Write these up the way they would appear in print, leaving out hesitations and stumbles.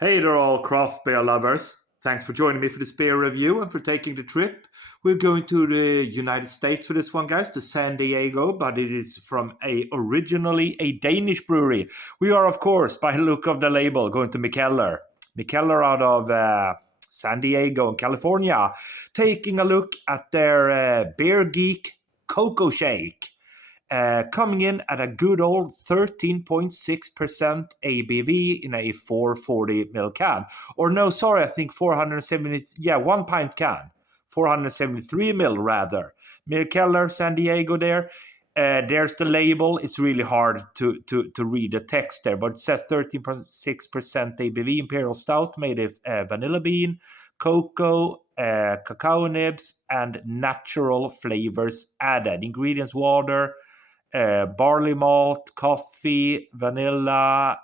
Hey there, all craft beer lovers. Thanks for joining me for this beer review and for taking the trip. We're going to the United States for this one, guys, to San Diego, but it is from originally a Danish brewery. We are, of course, by the look of the label, going to Mikkeller. Mikkeller out of San Diego in California, taking a look at their Beer Geek Cocoa Shake. Coming in at a good old 13.6% ABV in a 440ml can. Or no, sorry, I think 470, 1 pint can. 473ml rather. Mikkeller, San Diego there. There's the label. It's really hard to read the text there, but it says 13.6% ABV Imperial Stout made of vanilla bean, cocoa, cacao nibs, and natural flavors added. Ingredients: water, barley malt, coffee, vanilla,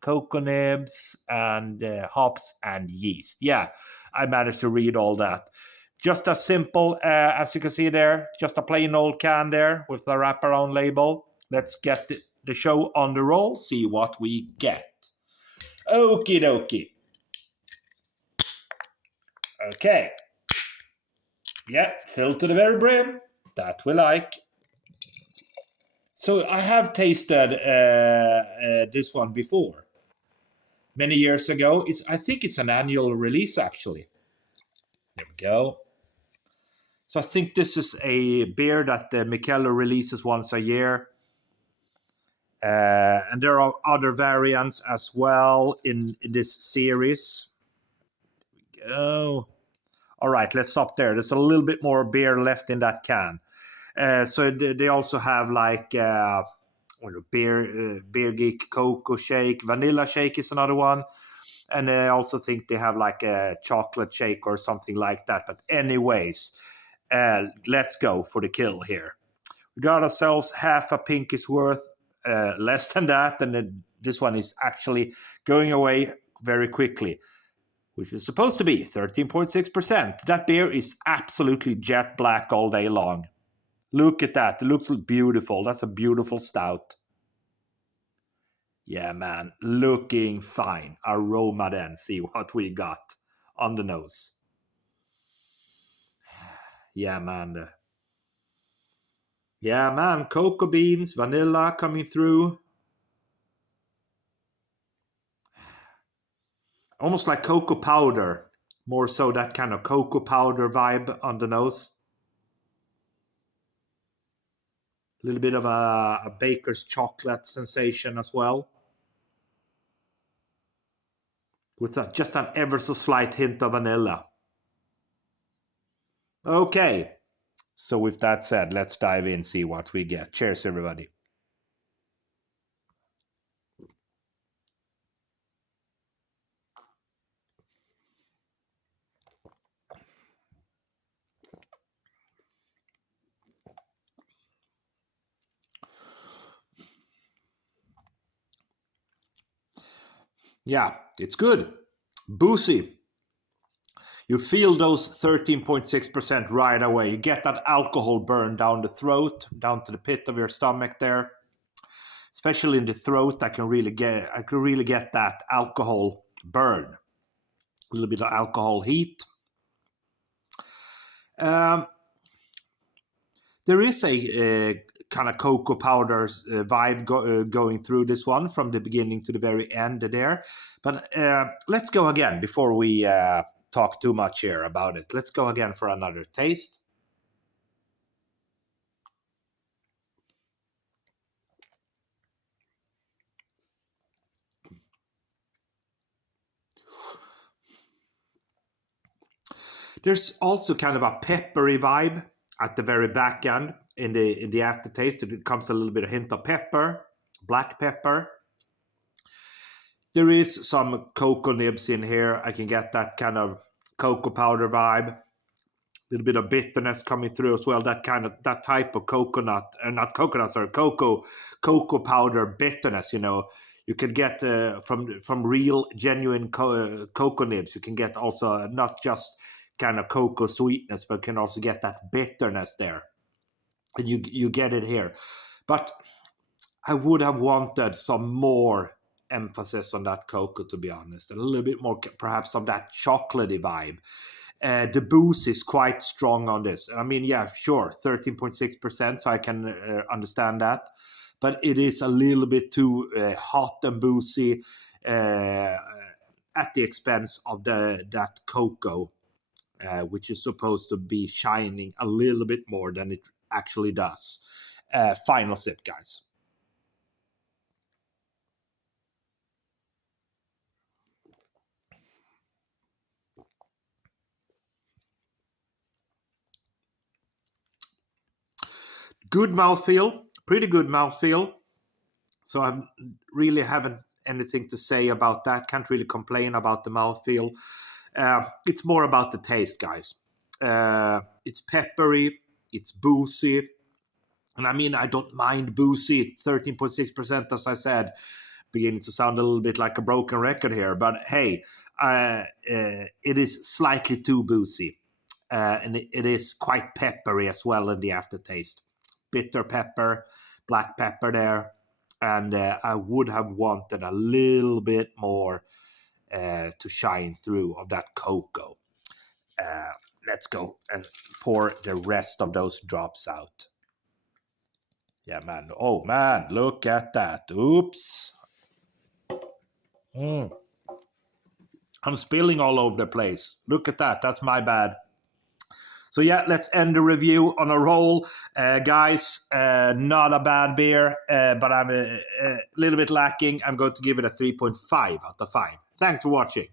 cocoa nibs, and hops and yeast. Yeah, I managed to read all that. Just as simple as you can see there, just a plain old can there with the wraparound label. Let's get the show on the roll, see what we get. Okie dokie. Okay. Yeah, filled to the very brim. That we like. So I have tasted this one before, many years ago. I think it's an annual release, actually. There we go. So I think this is a beer that Mikkeller releases once a year. And there are other variants as well in this series. There we go. All right, let's stop there. There's a little bit more beer left in that can. So they also have like beer Geek Cocoa Shake, Vanilla Shake is another one, and I also think they have like a chocolate shake or something like that. But anyways, let's go for the kill here. We got ourselves half a pinky's worth, less than that, and then this one is actually going away very quickly, which is supposed to be 13.6%. That beer is absolutely jet black all day long. Look at that. It looks beautiful. That's a beautiful stout. Yeah, man. Looking fine. Aroma then. See what we got on the nose. Yeah, man. Yeah, man. Cocoa beans, vanilla coming through. Almost like cocoa powder. More so that kind of cocoa powder vibe on the nose. A little bit of a baker's chocolate sensation as well. With just an ever so slight hint of vanilla. Okay, so with that said, let's dive in, see what we get. Cheers, everybody. Yeah, it's good. Boozy. You feel those 13.6% right away. You get that alcohol burn down the throat, down to the pit of your stomach there. Especially in the throat, I can really get that alcohol burn. A little bit of alcohol heat. There is a kind of cocoa powder vibe going through this one from the beginning to the very end there. But let's go again before we talk too much here about it. Let's go again for another taste. There's also kind of a peppery vibe at the very back end in the aftertaste. It comes a little bit of hint of pepper, black pepper. There is some cocoa nibs in here. I can get that kind of cocoa powder vibe. A little bit of bitterness coming through as well. That type of cocoa powder bitterness. You know, you can get from real genuine cocoa nibs. You can get also not just kind of cocoa sweetness, but can also get that bitterness there, and you get it here. But I would have wanted some more emphasis on that cocoa, to be honest, and a little bit more perhaps of that chocolatey vibe. The booze is quite strong on this. I mean, yeah, sure, 13.6%, so I can understand that. But it is a little bit too hot and boozy at the expense of that cocoa, which is supposed to be shining a little bit more than it actually does. Final sip, guys. Good mouthfeel, pretty good mouthfeel. So I really haven't anything to say about that. Can't really complain about the mouthfeel. It's more about the taste, guys. It's peppery, it's boozy. And I mean, I don't mind boozy. 13.6%, as I said, beginning to sound a little bit like a broken record here. But hey, it is slightly too boozy. And it is quite peppery as well in the aftertaste. Bitter pepper, black pepper there. And I would have wanted a little bit more to shine through of that cocoa. Let's go and pour the rest of those drops out. Yeah, man. Oh, man, look at that. Oops. I'm spilling all over the place. Look at that. That's my bad. So yeah, let's end the review on a roll. Guys, not a bad beer, but I'm a little bit lacking. I'm going to give it a 3.5 out of 5. Thanks for watching.